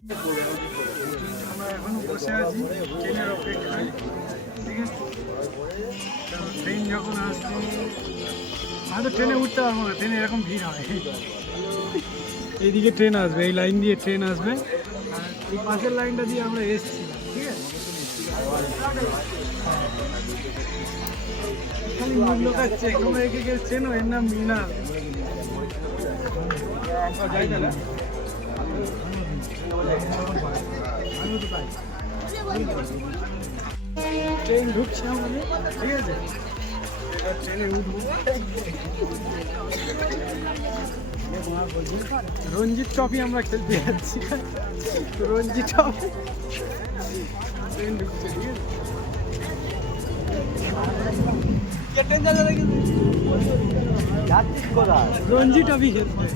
আমরা এখনো বসে আছি ট্রেনের অপেক্ষায়, ঠিক আছে? ট্রেন যখন আসবে হয়তো ট্রেনে উঠতে পারবো না, ট্রেনে এরকম ভিড় হয়। এইদিকে ট্রেন আসবে, এই লাইন দিয়ে ট্রেন আসবে, আর এই পাশের লাইনটা দিয়ে আমরা এসেছিলাম, ঠিক আছে? খালি মুখ লোকাচ্ছে, তোমরা একে কেউ চেনো? এর নাম মৃণাল। ট্রেন ঢুকছে আমাদের, ঠিক আছে? এবার ট্রেনে উঠবো। রঞ্জিত ট্রফি আমরা খেলতে যাচ্ছি, রঞ্জিত ট্রফি। ট্রেন ঢুকছে, ঠিক আছে? রঞ্জি ট্রফি খেলতে